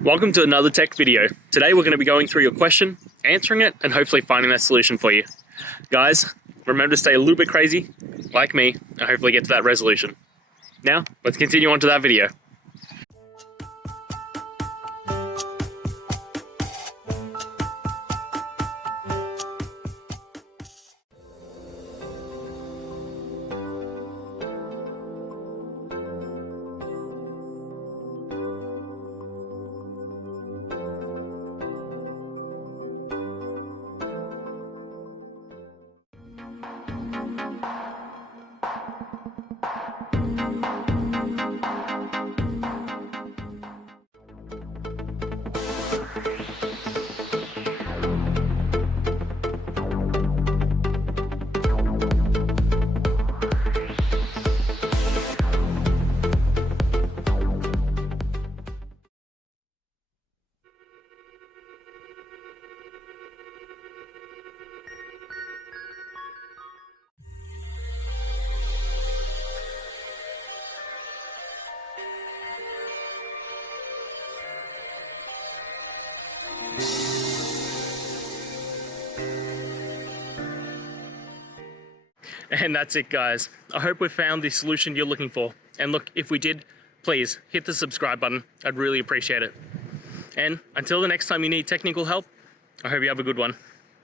Welcome to another tech video. Today we're going to be going through your question, answering it, and hopefully finding that solution for you. Guys, remember to stay a little bit crazy, like me, and hopefully get to that resolution. Now, let's continue on to that video. And that's it, guys. I hope we found the solution you're looking for. And look, if we did, please hit the subscribe button. I'd really appreciate it. And until the next time you need technical help, I hope you have a good one.